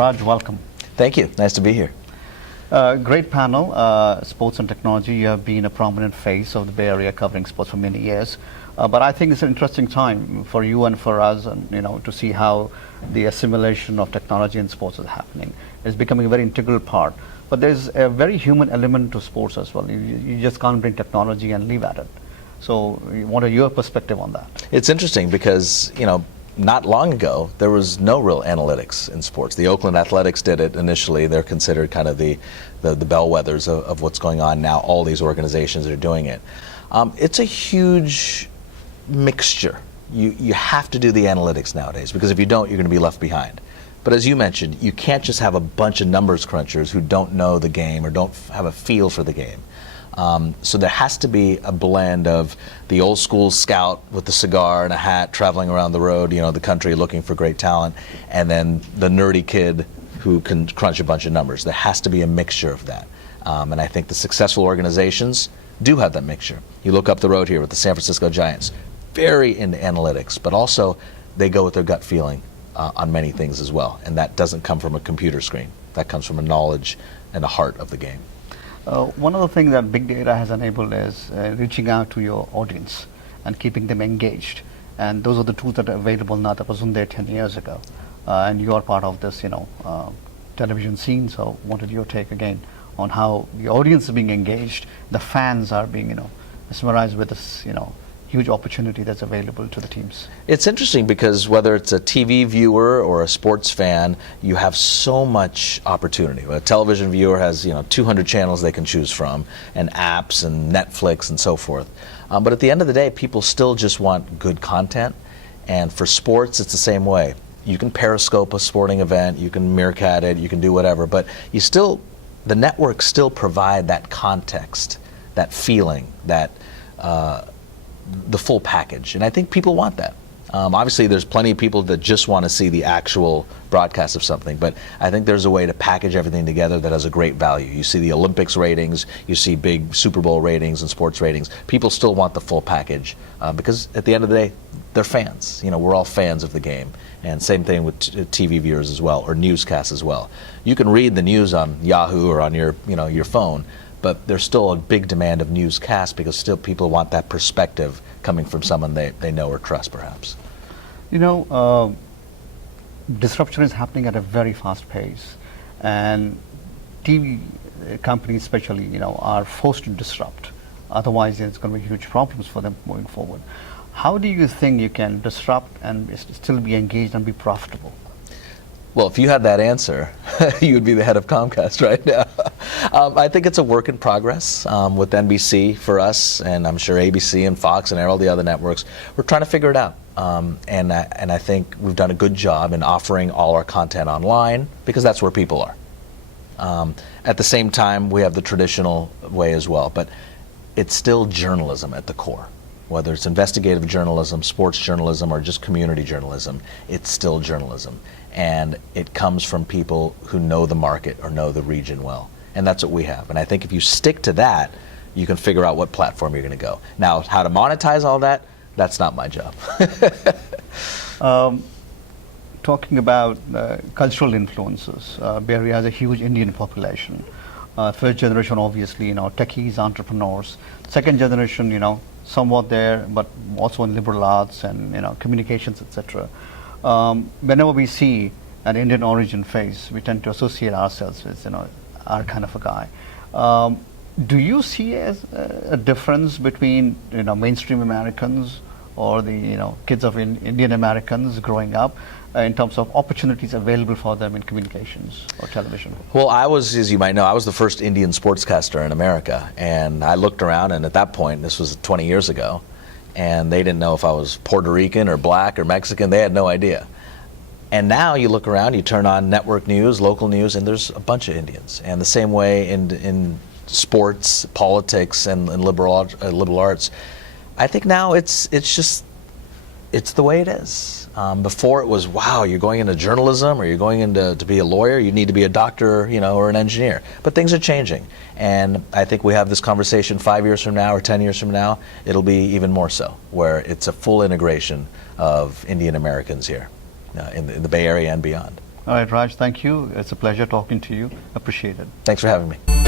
Raj, welcome. Thank you. Nice to be here. Great panel, sports and technology. You have been a prominent face of the Bay Area covering sports for many years. But I think it's an interesting time for you and for us, and to see how the assimilation of technology in sports is happening. It's becoming a very integral part. But there's a very human element to sports as well. You just can't bring technology and leave at it. So what are your perspective on that? It's interesting because, not long ago, there was no real analytics in sports. The Oakland Athletics did it initially. They're considered kind of the bellwethers of what's going on now. All these organizations are doing it. It's a huge mixture. You have to do the analytics nowadays, because if you don't, you're going to be left behind. But as you mentioned, you can't just have a bunch of numbers crunchers who don't know the game or don't have a feel for the game. So there has to be a blend of the old school scout with the cigar and a hat traveling around the road, the country looking for great talent, and then the nerdy kid who can crunch a bunch of numbers. There has to be a mixture of that. And I think the successful organizations do have that mixture. You look up the road here with the San Francisco Giants, very into analytics, but also they go with their gut feeling on many things as well. And that doesn't come from a computer screen. That comes from a knowledge and a heart of the game. One of the things that big data has enabled is reaching out to your audience and keeping them engaged. And those are the tools that are available now that wasn't there 10 years ago. And you are part of this, television scene. So wanted your take again on how the audience is being engaged, the fans are being, mesmerized with this, huge opportunity that's available to the teams. It's interesting because whether it's a TV viewer or a sports fan, you have so much opportunity. A television viewer has 200 channels they can choose from, and apps and Netflix and so forth. But at the end of the day, people still just want good content. And for sports, it's the same way. You can periscope a sporting event, you can meerkat it, you can do whatever, but the networks still provide that context, that feeling, that the full package, and I think people want that. Obviously, there's plenty of people that just want to see the actual broadcast of something, but I think there's a way to package everything together that has a great value. You see the Olympics ratings, you see big Super Bowl ratings and sports ratings. People still want the full package because at the end of the day, they're fans. We're all fans of the game, and same thing with TV viewers as well, or newscasts as well. You can read the news on Yahoo or on your phone, but there's still a big demand of newscasts because still people want that perspective coming from someone they know or trust, perhaps. Disruption is happening at a very fast pace, and TV companies especially, are forced to disrupt. Otherwise, it's going to be huge problems for them moving forward. How do you think you can disrupt and still be engaged and be profitable? Well, if you had that answer, you would be the head of Comcast right now. I think it's a work in progress with NBC for us, and I'm sure ABC and Fox and all the other networks. We're trying to figure it out. And I think we've done a good job in offering all our content online because that's where people are. At the same time, we have the traditional way as well, but it's still journalism at the core. Whether it's investigative journalism, sports journalism, or just community journalism, it's still journalism. And it comes from people who know the market or know the region well. And that's what we have. And I think if you stick to that, you can figure out what platform you're going to go. Now, how to monetize all that, that's not my job. Talking about cultural influences, Bay Area has a huge Indian population. First generation, obviously, techies, entrepreneurs. Second generation, somewhat there, but also in liberal arts and communications, etc. Whenever we see an Indian origin face, we tend to associate ourselves with our kind of a guy. Do you see a difference between mainstream Americans or the kids of Indian Americans growing up in terms of opportunities available for them in communications or television? Well, I was, as you might know, I was the first Indian sportscaster in America, and I looked around, and at that point, this was 20 years ago, and they didn't know if I was Puerto Rican or black or Mexican. They had no idea. And now you look around, you turn on network news, local news, and there's a bunch of Indians. And the same way in sports, politics, and liberal arts. I think now it's the way it is. Before it was, wow, you're going into journalism or you're going into to be a lawyer, you need to be a doctor, or an engineer. But things are changing. And I think we have this conversation 5 years from now or 10 years from now, it'll be even more so, where it's a full integration of Indian Americans here in the Bay Area and beyond. All right, Raj, thank you. It's a pleasure talking to you. Appreciate it. Thanks for having me.